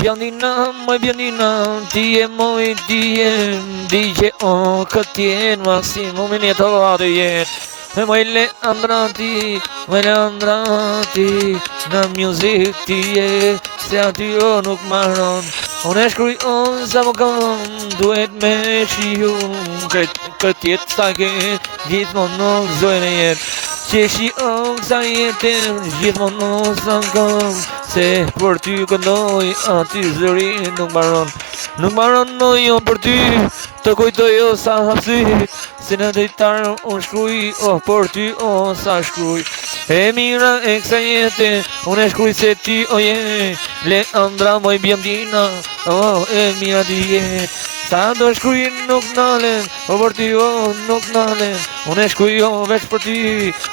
Biondina, moj Biondina, ti je moj di që o këtë jenë maksimumin e të atë jenë. Moj Leandrati, në music ti je, se aty o nuk marron. Unë e shkrujon sa më kam, duhet me shiu, këtë jetë sa ke, gjithmonë nuk zojnë jetë. Që shion sa jetën, gjithmonë nuk sa kam, se për ty këndoj, aty zëri nuk maron. Nuk maron no jo për ty, të kujtoj o sa hapsi, se në dejtarë unë shkruj, oh për ty o sa shkruj. E mira e kësa jetë, unë e shkruj se ty o je, Leandra moj Biondina, oh e mira ti je. Sa do shkruj nuk nalen, o për ty o nuk nalen, unë e shkruj o veç për ty,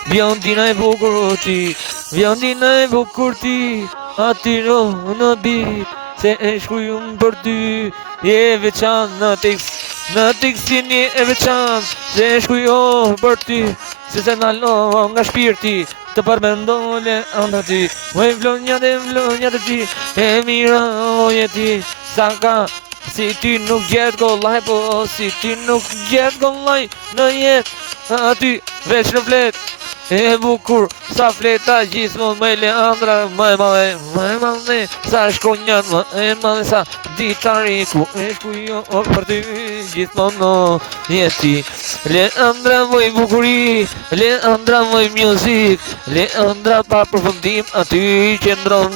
Biondina e bukur ti, Biondina e bukur ti, atyro në bit, se e shkruj unë për ty, je veçan në tekstin je e veçan, se e shkruj o për ty, se se nalo nga shpirti, të përmendo Leandra ti, moj vlonjat e ti, e mira o jeti, sa ka, si ti nuk gjetë gollaj, po si ti nuk gjetë gollaj, në jetë aty veç në flet, e bukur sa fleta gjithmonë me Leandra, më e madhe, sa shkronjat më e madhe, sa ditari ku e shkujo për ty, gjithmonë no jeti. Leandra moj bukuri, Leandra moj music, Leandra pa përfundim aty qëndron.